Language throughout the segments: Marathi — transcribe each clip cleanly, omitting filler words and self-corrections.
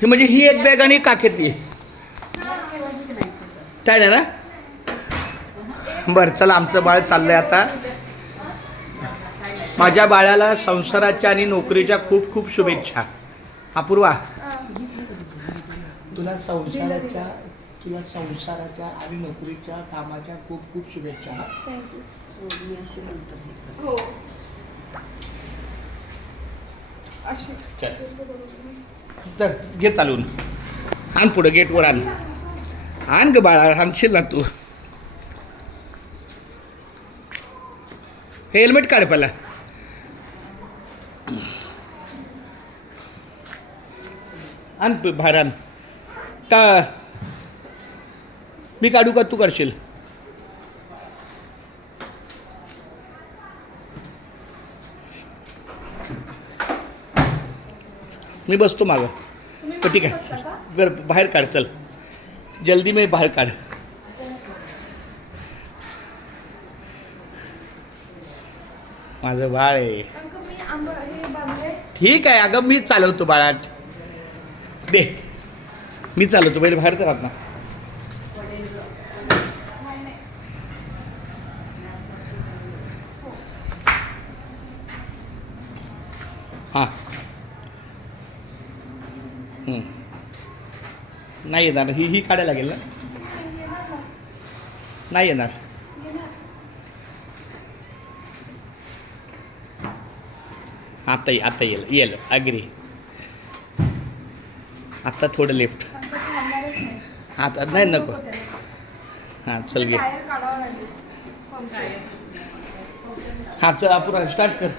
ही म्हणजे ही एक बॅग आणि काखेतली काय नाही ना. बरं चला आमचं बाळ चाललंय आता. माझ्या बाळाला संसाराच्या आणि नोकरीच्या खूप खूप शुभेच्छा. अपूर्वा तुला संसाराच्या आणि नोकरीच्या कामाच्या खूप खूप शुभेच्छा. तर घे चालून आण पुढं गेटवर आण ग बाळा आणशील ना तू. हेल्मेट काढ पहिला. आण बाहेर आण का मी काढू का तू करशील. मी बसतो मागं. तर ठीक आहे बरं बाहेर काढ चल जल्दी मी बाहेर काढ. माझं बाळ आहे. ठीक आहे अगं मी चालवतो बाळा. दे मी चालवतो पहिले बाहेर तर राहत ना. हां नाही येणार ही काढायला लागेल ना. नाही येणार. आता येईल अग्री. आता थोडं लेफ्ट. आता नाही नको. हां चल घे. हां चल आपण स्टार्ट कर.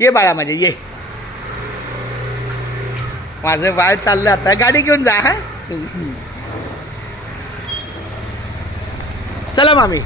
ये बाळा माझे ये. माझं बाळ चाललं आता. गाडी घेऊन जा. हा चला मामी.